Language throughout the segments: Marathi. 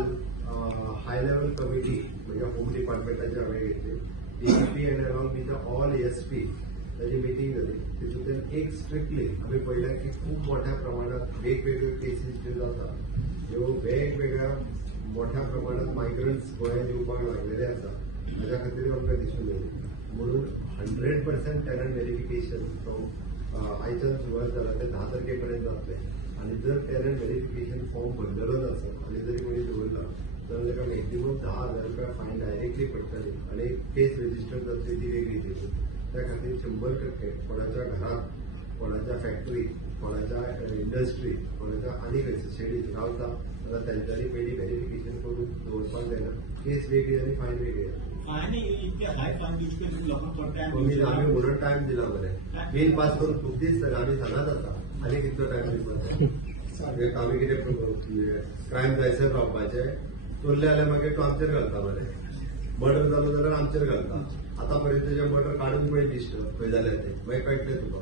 काल हाय लेवल कमिटी म्हणजे होम डिपार्टमेंटाचे हांवें घेतली DCP end along with all SP त्याची मिटींग जाली तितूंतल्यान एक स्ट्रिक्टली आमी पळयल्या की खूप मोठ्या प्रमाणात वेगवेगळे केसीस ज्यो जाता ह्यो वेगवेगळ्या मोठ्या प्रमाणात मायग्रंट्स गोंयांत येवपाक लागलेले आसा हाज्या खातीर आमकां दिसून येयलें म्हणून 100% टेनंट व्हेरिफिकेशन आयच्यान सुरवात जाला ते 10 तारखेपर्यंत जातले आणि जर टेनंट व्हेरिफिकेशन फॉर्म भरलेलो नसत आणि जरी कोणी दवरला तर ताका मॅक्झिमम 10,000 रुपया फायन डायरेक्टली पडटली आणि एक केस रजिस्टर जातली ती वेगळी केली त्या खातीर 100% कोणाच्या घरात कोणाच्या फॅक्टरीत कोणाच्या इंडस्ट्रीत कोणाच्या आनी खंयच्या शेडीत रावता जाल्यार तेंच्यांनी पयलीं व्हेरिफिकेशन करून दवरपाक जायना केस वेगळी आनी फायन वेगळी आम्ही म्हणून टायम दिला बरें बिल पास करून खूप दीस जाले आम्ही सांगत आसा आनी कितलो टायम दिवपाचो आमी कितें क्रायम जायसर रावपाचे चोरले जाल्यार मागीर तो आमचेर घालता बरें मर्डर जालो जाल्यार आमचेर घालता आतां पर्यंत जे मर्डर काडून पळय लिस्ट खंय जाल्यार ते मागीर कळटलें तुका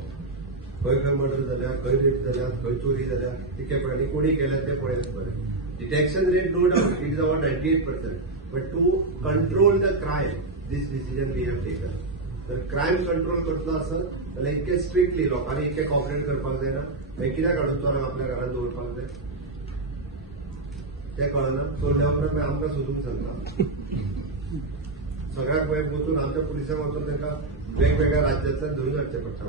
खंय खंय मर्डर जाल्या खंय रेप जाल्या खंय चोरी जाल्या तिकेपणी कोणी केल्या ते पळयत बरें detection rate no doubt it is about 98%. But to control the crime, this decision we have taken. तर क्रायम कंट्रोल करतलो आसत जाल्यार इतके स्ट्रिक्टली लोकांनी इतके कॉपरेट करपाक जायना मागीर कित्याक काडून चोरांक आपल्या घरांत दवरपाक जाय ते कळना चोरल्या उपरांत आमकां सोदूंक सांगता सगळ्याक वचून आमच्या पुलिसांक वचून तांकां वेगवेगळ्या राज्यांतल्यान धरून हाडचें पडटा